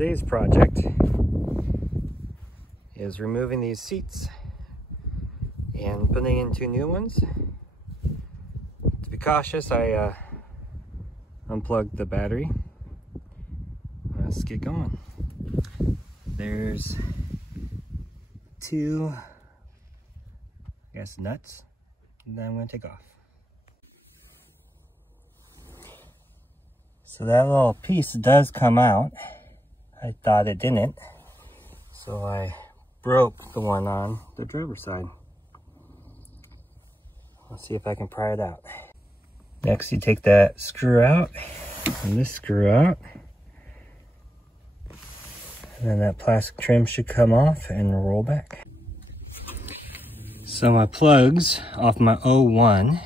today's project is removing these seats and putting in 2 new ones. To be cautious, I unplugged the battery. Let's get going. There's 2, I guess, nuts that I'm going to take off. So that little piece does come out. I thought it didn't, so I broke the one on the driver's side. Let's see if I can pry it out. Next, you take that screw out and this screw out. And then that plastic trim should come off and roll back. So my plugs off my 01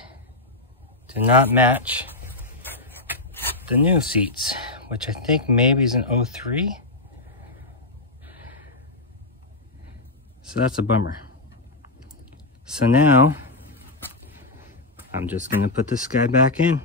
do not match the new seats, which I think maybe is an 03. So that's a bummer. So now I'm just gonna put this guy back in.